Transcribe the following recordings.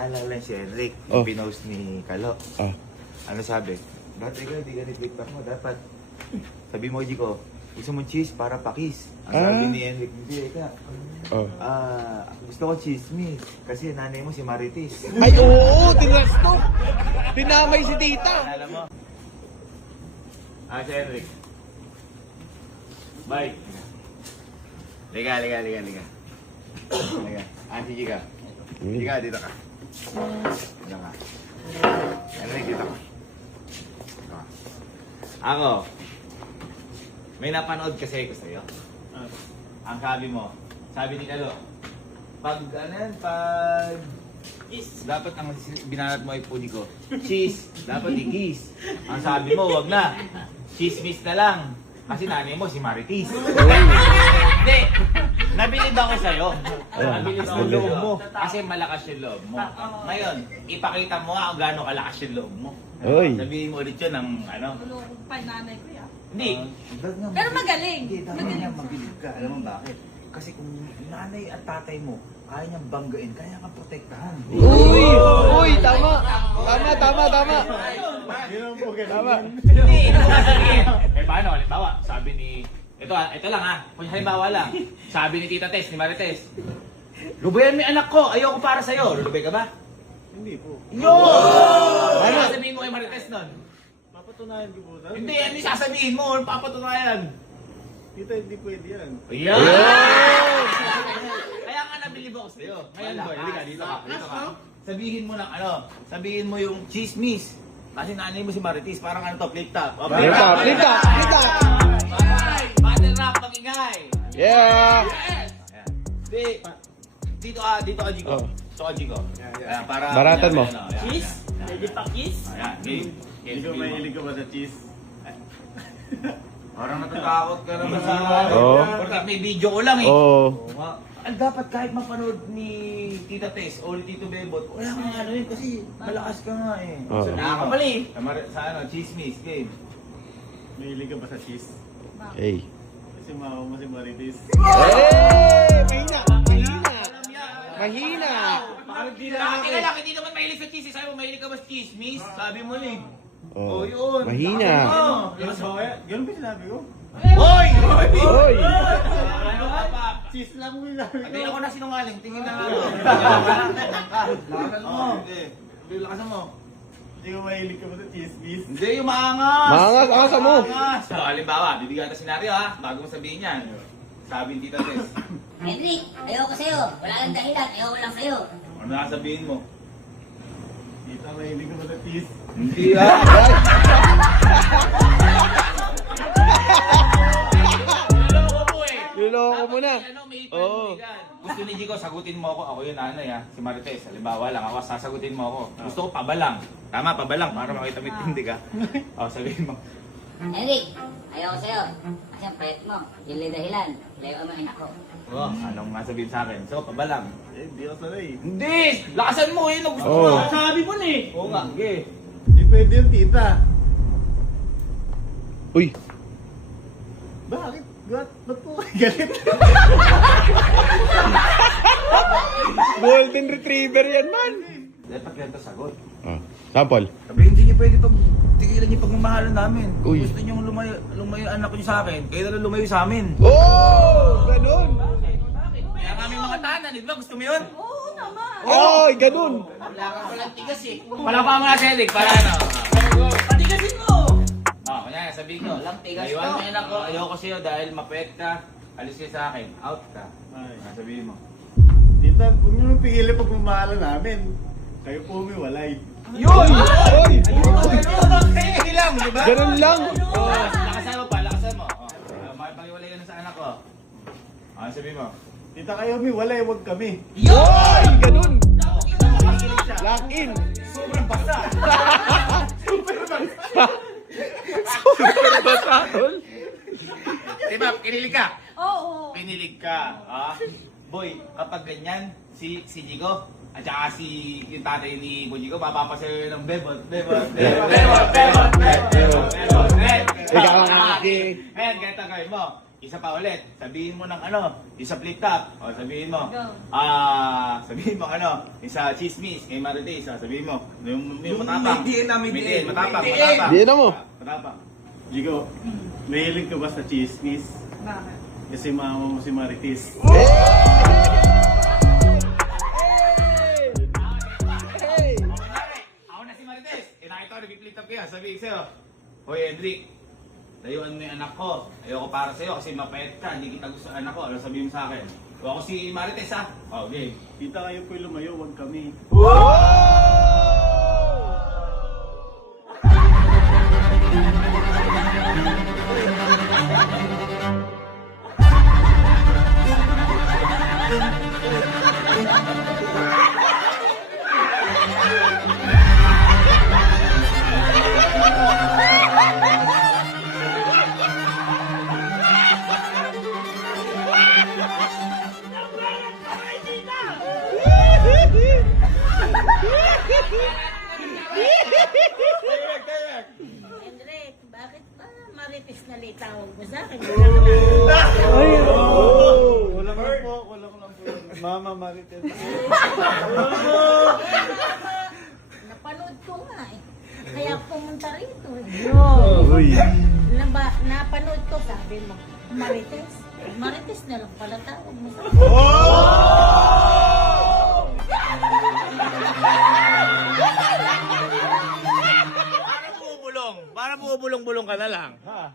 naalala si Enric, yung pinost ni Kalo. Ano sabi? Dati ka, di ganit TikTok mo, dapat. Sabi mo, Jiko, gusto mo cheese para pakis. Ang sabi ni Enric, hindi ka. Gusto ko chismis. Kasi nanay mo si Marites. Ay, oo! Tinasto! Dinamay si tita! Alam mo? Si Enric. Bye. Liga. Liga. Si Jika. Jika, dito ka. Dito ka. Enric, dito ka. Ako, may napanood kasi ko sa'yo. Ang sabi mo, sabi ni Kalo, pag kiss, dapat ang binanat mo ay puni ko. Cheese, dapat i-kiss. Ang sabi mo, wag na. Chismis na lang. Kasi nanay mo si Marites. Hindi. Nabilib ako sa'yo. Nabilib ako loob mo. Kasi malakas yung loob mo. Ngayon, ipakita mo nga kung gaano kalakas yung loob mo. Sabihin mo ulit yun ng ano. Tulong pa nanay ko yan. Hindi. Pero magaling. Hindi, tama niya mabilib ka. Alam mo bakit? Kasi kung nanay at tatay mo, kaya niyang banggain, kaya kang protektahan. Uy! Tama! Tama! Tama! Hindi, paano? Halimbawa, sabi ni... Ito lang ha. Kung halimbawa lang. Sabi ni Tita Tess, ni Marites, lubayan mo yung anak ko, ayoko para sa'yo. Lulubay ka ba? Hindi po. Yo! Ano sasabihin mo kay Marites nun? Papatunayan ko po. Hindi, ano yung sasabihin mo? Ano papatunayan? Tita, hindi pwede yan. Ayan! Kaya nga nabilib ako sa'yo. Ngayon boy, hindi ka, dito ka. Sabihin mo ng ano, sabihin mo yung chismis. Kasi nanay mo si Marites, parang ano to, flip top. Flip top! Alright! Battle rap, mag-ingay! Yeah! Dito ka, Jiko. Dito ka, Jiko. Ayan, para... Baratan mo. Kiss? Pwede pa kiss? Ayan, game. Hindi ko mahilig ka ba sa cheese? Parang natatakot ka naman sa... Oo. Porque may video ko lang eh. Oo. Ang dapat kahit mapanood ni Tita Tess o ni Tito Bebot, wala kang ano yun kasi malakas ka nga eh. Oo. Nakakamali. Sa ano, chismis, game. Mahilig ka ba sa cheese? Hey. Kasi mama mo si Marites. Hey! Mahina! Teka lang, hindi naman mahilig sa chismis. Sabi mo, mahilig ka ba sa chismis? Sabi mo eh. Oh, yun. mahina. Ganun ba kaya? Ganun ba sinabi ko? Hoy! Hoy! Ano ka pa? Cheese lang mo sinabi ko. Tingnan ko na sinungaling. Tingin na ako. Lakasan mo. Lakasan mo. Hindi ko mahilig ka ba sa cheese? Hindi, yung maangas. Maangas, angas mo. Maangas. So, halimbawa, bibigyan natin senaryo ha. Bago mo sabihin yan. Sabi ni Tita Tess. Henrik, ayoko sa'yo. Wala lang dahilan. Ayoko lang sa'yo. Ano sasabihin mo? Tita, mahilig ka ba sa cheese? Hindi Niloko mo na. Ano, may Oo. ipandigan. Gusto ni Jiko, sagutin mo ako. Ako yung nanay ha. Si Marites. Halimbawa lang ako, sasagutin mo ako. Gusto ko pabalang. Tama, pabalang. Para makita may tindi ka. Sabihin mo. Henrik, ayoko sa'yo. Kasi ang payat mo. Yun lang dahilan. Layo mo anak ko. Anong nga sabihin sa akin? So, pabalang. Hindi ako sanay. Hindi! Lakasan mo! Yun ang gusto Oo. ko. Sabi mo na eh. Oo nga. Okay. Hindi pwede yung tita. Uy! Bakit? Ba't po kayo galit? Golden Retriever yan, man! Dapat ganito sagot. Sample. Sabi, hindi niyo pwede tigilan yung pagmamahalan namin. Kung Uy. gusto niyo lumayo anak niyo sa akin, kayo na lang lumayo sa amin. Oh! Ganun! Kaya nga may mga tahanan, di ba? Gusto mo yun? Oo naman. Oy! Ganun! Wala kang walang tigas eh. Palapa mo na si Edric, para ano? Patigasin mo. Kanya, sabihin ko. Walang tigas Naiwan to. mo yung anak ko, ayoko sa'yo dahil mapwet ka. Alis ka sa akin, out ka. Ay. Sabihin mo. Tita, huwag niyo nang pigilan pagmamahalan namin. Kayo po umiwalay. Yun! Oy! Hindi lang, di ba? Ganun lang! Lakasan mo pa, lakasan mo. Makipagiwalay ka na sa anak ko. Sabihin mo. Tita, kayo umiwalay, huwag kami. Oy! Ganun! Lock in! Sobrang basa. Super basa, tol! Diba, kinilig ka? Oo. Pinilig ka. Boy, kapag ganyan, si Jigo, at saka yung tatay ni Bojigo, mapapasayo ng bebot. Ikaw ang aking. Ngayon, ganito gawin mo. Isa pa ulit. Sabihin mo ng ano, isa flip top. O, sabihin mo. Go. Sabihin mo ano, isa chismis, kay Marites. Sabihin mo. Yung matapang. may DNA, may DNA. Matapang, May matapang. DNA mo. Matapang. Jigo, mahilig ka ba sa chismis? Bakit? Kasi mama mo si Marites. Ako na si Marites. Nakita ko, nag-flip top kaya. Sabihin sa'yo, Hoy, Hendrik, layuan mo yung anak ko. Ayoko para sa'yo kasi mapayat ka. Hindi kita gusto anak ko. Ano sabihin mo sa akin? Ako si Marites ha. Okay. Kita kayo po'y lumayo, wag kami. Hendrik, bakit ba Marites na litawag mo sa akin? Wala ko lang po. Mama Marites. Napanood ko nga eh. Kaya pumunta rito eh. Uy. Napanood ko, sabi mo, Marites. Marites na lang pala tawag mo sa akin. Para bumubulong-bulong ka na lang. Ha?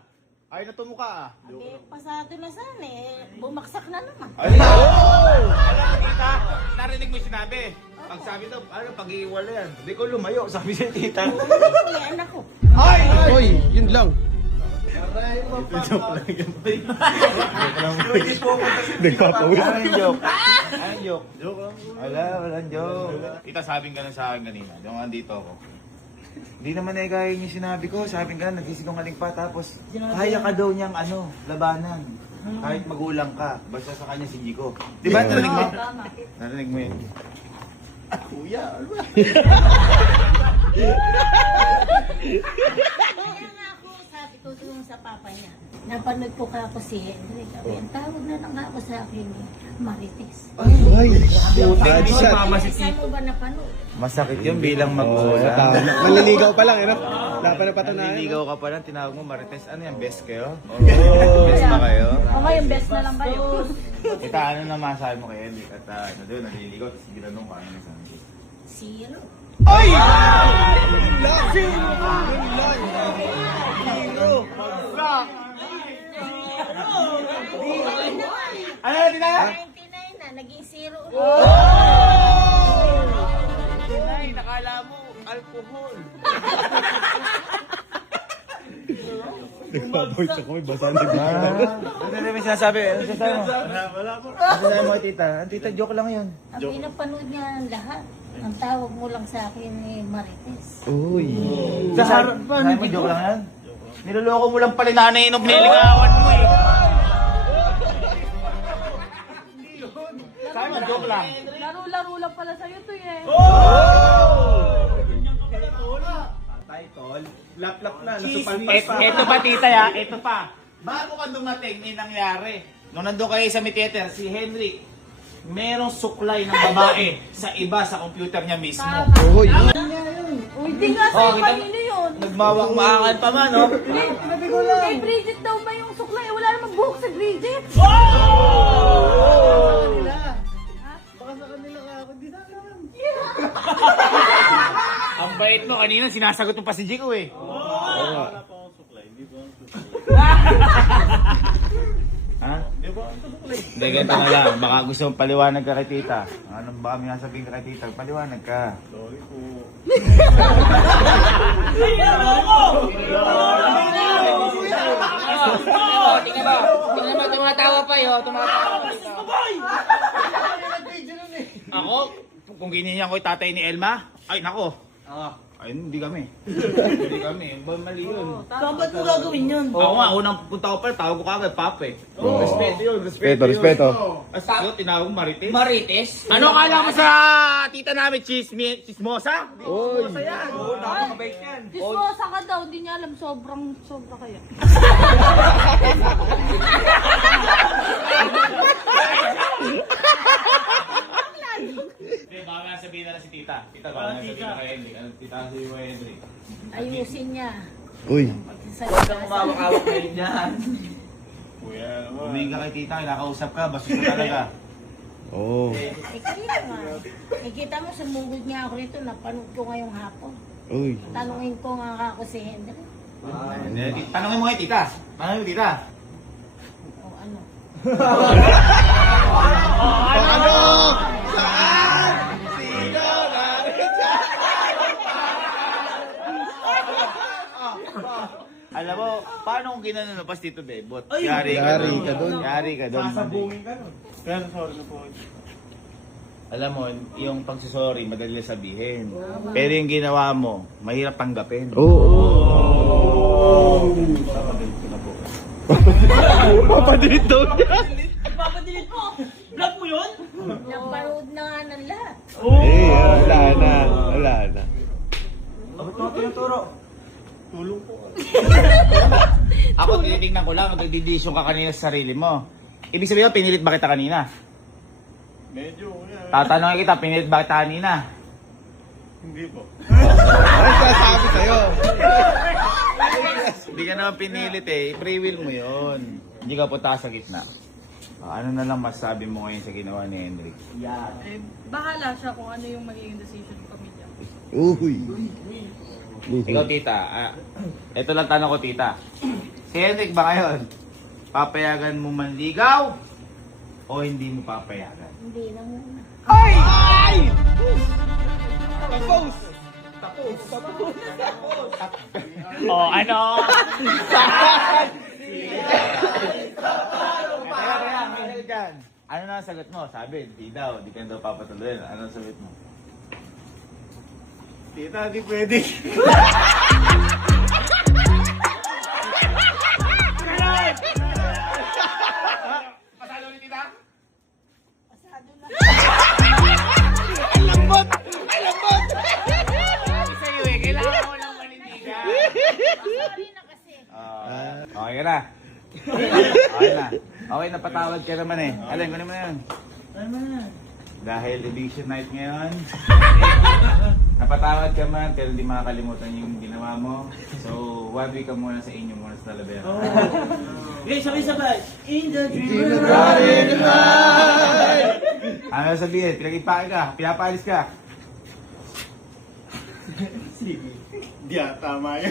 Ay na tumuka ah. Hindi, pasado na sana eh. Bumaksak na naman. Ay! Alam mo, tita, narinig mo yung sinabi. Pag sabi daw, ano, pag-iiwala yan. Hindi ko lumayo, sabi siya tita. Hindi, anak ko. Hoy, yun lang. Joke lang yun. Nagpapawin. Ano yung joke? Ano yung joke? Joke lang po. Walang joke. Tita, sabing ka na sa akin kanina. Yung andito ako. Hindi naman ay kaya yung sinabi ko. Sabing ka, nagsisinungaling pa. Tapos, kaya ka daw niyang ano, labanan. Kahit magulang ka. Basta sa kanya si Jico. Di ba? Narinig mo? Tama. Narinig mo yun? Kuya, ano ba? Kaya nga ako, sabi ko doon sa papa niya, napanood ko ka ako si Hendrik. Sabi, ang tawag na lang ako sa akin eh, Marites. Ay, Bad shot. Saan mo ba napanood? Masakit yun bilang magulang. Maliligaw pa lang, ano? Wala pa na patunayan. Naliligaw ka pa lang, tinawag mo Marites. Ano yan, best kayo? Best ba kayo? O ngayon, best na lang kayo. Kita, ano na masabi mo kay Hendrik? At ano doon, naliligaw, tapos ginanong ka, ano na sabi? Zero. Ay! Yun lang! Yun lang! Hero! Ano, tita? 99 na, naging zero. Ay, nakala mo, alcohol. Nagpapoy sa kami, basa na Ano may sinasabi? Ano sinasabi mo? Wala po. Ano sinasabi mo, tita? Ang tita, joke lang yun. Ang pinapanood niya ang lahat. Ang tawag mo lang sa akin eh, Marites. Uy! Sa harap pa, mo, joke lang yan? Niloloko mo lang pala nanay nung niligawan mo eh. Sabi mo, joke lang. Laro-laro lang pala sa'yo to eh. Title, lap-lap na, nasupalpas pa. Ito pa tita ya, ito pa. Bago ka dumating, may nangyari. Nung nandun kayo sa theater, si Henry, merong suklay ng babae sa iba sa computer niya mismo. Uy! Uy, di nga sa'yo kita mo? kanino yun. Nagmawak-makan pa man, no? Kay Bridget daw ba yung suklay? Wala namang buhok sa Bridget. Ang bait mo, kanina sinasagot mo pa si Jico eh. Wala po akong suklay. Hindi po akong suklay. Ha? Hindi po akong suklay. Hindi, ganito na lang. Baka gusto mong paliwanag ka kay tita. Anong baka may nasabihin ka kay tita? Paliwanag ka. Sorry po. Tingnan mo, tumatawa pa yun. Tumatawa pa Ako? Kung ganyan ko yung tatay ni Elma? Ay, nako. Ay, hindi kami. Hindi kami. Mali yun. Ba't mo gagawin yun? Oo nga, unang punta ko pa, tawag ko kagad, Papa eh. Respeto yun, Respeto, respeto. As yun, tinawag Marites. Marites? Ano kala mo sa tita namin, chismosa? Oy! Disposa ka daw, di niya alam, sobra kaya. Hindi, baka nga sabihin na lang si tita. Tita, baka nga sabihin na kay Henry. Ano, tita, sabihin mo kay Henry. Ayusin niya. Uy! Kumawak-awak kayo dyan. Kuya, naman. Humingi ka kay tita, kinakausap ka, bastos ka talaga. Oh. Eh, kaya nga. Kita mo, sumugod niya ako rito. Napanood ko ngayong hapon. Uy! Tanungin ko nga ako si Henry. Tanongin mo kay tita. Tanongin mo tita. O ano. Ano? Saan? Sino? Alam mo, paano kung ginananapas dito, Bebot? Yari ka dun. Yari ka dun. Sasabungin ka nun. Kaya sorry na po. Alam mo, yung pagsusorry, madali lang sabihin. Pero yung ginawa mo, mahirap tanggapin. Oo! Papagalit ko na po. Papadilit daw niya! Napanood na nga ng lahat. Eh, wala na. Wala na. Tulong po. Ako, tinitingnan ko lang, nagdidisyon ka kanina sa sarili mo. Ibig sabihin, pinilit ba kita kanina? Medyo, kuya. Tatanungin kita, pinilit ba kita kanina? Hindi po. Ano sasabi sa'yo? Hindi ka naman pinilit eh, free will mo yun. Hindi ka punta sa gitna. Ano na lang masabi mo ngayon sa ginawa ni Hendrik? Eh, bahala siya kung ano yung magiging decision ng pamilya. Uy! Ikaw tita, ito lang tanong ko tita. Si Hendrik ba ngayon, papayagan mo manligaw o hindi mo papayagan? Hindi na muna. Ay! Ay! Tapos! Oh, ano? Ano na ang sagot mo? Sabi, di daw, di ka daw papatuloy. Ano ang sagot mo? Tita, di pwede. Pasado ulit tita? Pasado na. Ang lambot! Ang lambot! Sabi sa'yo eh, kailangan mo lang manindigan. Sorry na kasi. Okay ka na. Okay na. Okay, napatawad ka naman eh. Alin, kunin mo na yun. Dahil eviction night ngayon, napatawad ka man, pero hindi makakalimutan yung ginawa mo. So, 1 week ka muna sa inyo muna sa Talavera. Okay, sabay-sabay. In the dream. Ano sabihin? Pinag-ipake ka, pinapalis ka. Di tama yun.